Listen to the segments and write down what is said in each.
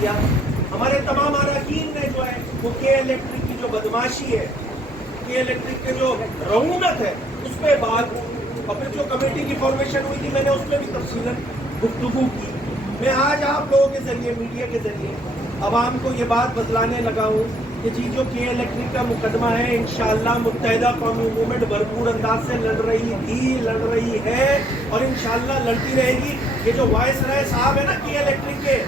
کیا. ہمارے تمام اراکین نے جو ہے وہ کے الیکٹرک کی جو بدماشی ہے, کے الیکٹرک کے جو رعونت ہے اس پہ بات, اور پھر جو کمیٹی کی فارمیشن ہوئی تھی میں نے اس میں بھی تفصیلاً گفتگو کی. میں آج آپ لوگوں کے ذریعے, میڈیا کے ذریعے عوام کو یہ بات بتلانے لگا ہوں کہ جی جو کے الیکٹرک کا مقدمہ ہے انشاءاللہ متحدہ قومی موومنٹ بھرپور انداز سے لڑ رہی تھی, لڑ رہی ہے اور انشاءاللہ لڑتی رہے گی. یہ جو وائس رائے صاحب ہے نا کے الیکٹرک کے,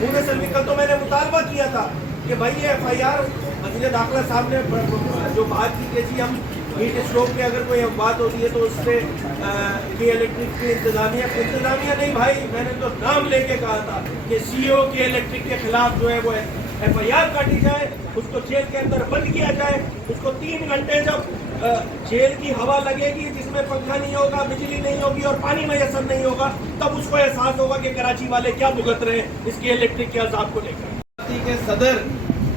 مجھے سلوی کل تو میں نے مطالبہ کیا تھا کہ بھائی یہ ایف آئی آر وزیر داخلہ صاحب نے جو بات کی کہ جی ہم میٹ اسٹوک پہ اگر کوئی بات ہوتی ہے تو اس سے کے الیکٹرک کی انتظامیہ نہیں بھائی, میں نے تو نام لے کے کہا تھا کہ سی او کے الیکٹرک کے خلاف جو ہے وہ ایف آئی آر کاٹی جائے, اس کو جیل کے اندر بند کیا جائے, اس کو 3 گھنٹے جب جیل کی ہوا لگے گی جس میں پنکھا نہیں ہوگا, بجلی نہیں ہوگی اور پانی میسر نہیں ہوگا, تب اس کو احساس ہوگا کہ کراچی والے کیا بھگت رہے ہیں اس کے الیکٹرک کے عذاب کو لے کر. پارٹی کے صدر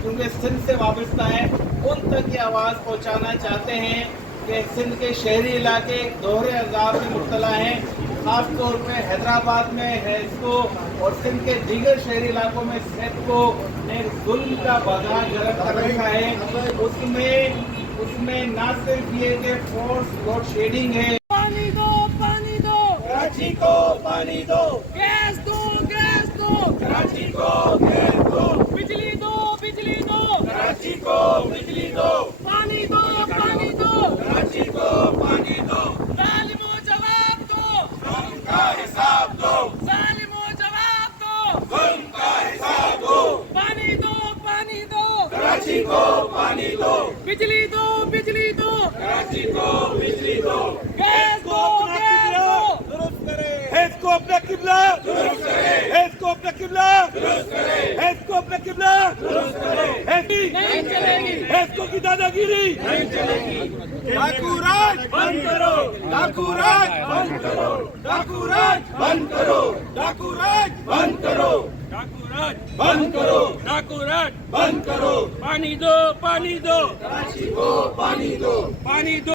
کیونکہ سندھ سے وابستہ ہیں, ان تک یہ آواز پہنچانا چاہتے ہیں کہ سندھ کے شہری علاقے دوہرے عذاب میں مبتلا ہیں, خاص طور پہ حیدرآباد میں حیض کو اور سندھ کے دیگر شہری علاقوں میں صحت کو ایک ظلم کا بازار گرم کر رکھا ہے. اس میں نہ صرف یہ کہ فورس لوڈ شیڈنگ ہے, پانی دو, پانی دو, کراچی کو پانی دو, گیس دو, گیس دو, کراچی کو گیس دو, بجلی دو, بجلی دو, کراچی کو بجلی دو, پانی دو, پانی دو, کراچی کو پانی دو, ظالمو جواب دو, ظلم کا حساب دو, ظالمو جواب دو, ظلم کا حساب دو, پانی دو, پانی دو, کراچی کو پانی دو, بجلی دو, بجلی دو, کراچی کو بجلی دو, گیس دو, گیس دو, درست کرے, حیض کو اپنا قبلہ, درست کرے, حیض کو اپنا قبلہ, درست کرے, حیض کو اپنا قبلہ, درست کرے, نہیں چلے گی, حیض کو کی دادا گیری, نہیں چلے گی. ڈاکو راج بند کرو, ڈاکو راج بند کرو, ڈاکو راج بند کرو, ڈاکو راج بند کرو, ڈاکو راج, بند کرو, ڈاکو راج, بند کرو, پانی دو, پانی دو, کراچی کو پانی دو, پانی دو.